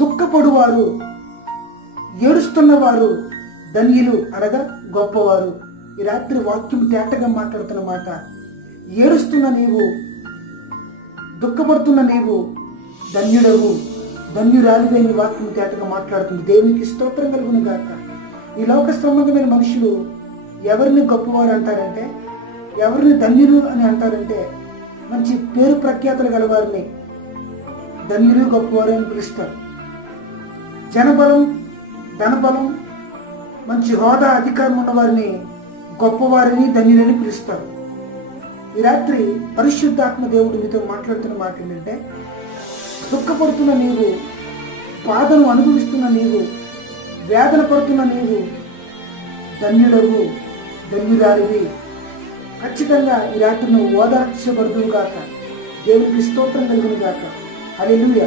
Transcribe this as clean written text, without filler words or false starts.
దుఃఖపడువారు, ఏడుస్తున్నవారు ధన్యులు అనగా గొప్పవారు. ఈ రాత్రి వాక్యం తేటగా మాట్లాడుతున్న మాట. ఏడుస్తున్న నీవు, దుఃఖపడుతున్న నీవు ధన్యుడవు, ధన్యురాలివే నీ వాక్యం తేటగా మాట్లాడుతుంది. దేవునికి స్తోత్రం కలుగును గాక. ఈ లోక సంబంధమైన మనుషులు ఎవరిని గొప్పవారు అంటారంటే, ఎవరిని ధన్యులు అని అంటారంటే, మంచి పేరు ప్రఖ్యాతులు గలవారిని ధన్యులు, గొప్పవారు అని పిలుస్తారు. జనబలం, ధనబలం, మంచి హోదా, అధికారం ఉన్నవారిని గొప్పవారిని, ధన్యులని పిలుస్తారు. ఈ రాత్రి పరిశుద్ధాత్మ దేవుడు మీతో మాట్లాడుతున్న మాట ఏంటంటే, దుఃఖపడుతున్న నీవు, బాధను అనుభవిస్తున్న నీవు, వేదన పడుతున్న నీవు ధన్యుడవు, ధన్యురాలివి. ఖచ్చితంగా ఈ రాత్రి నువ్వు ఓదార్చబడుదువు గాక. దేవునికి స్తోత్రం కలుగును గాక. హల్లెలూయా.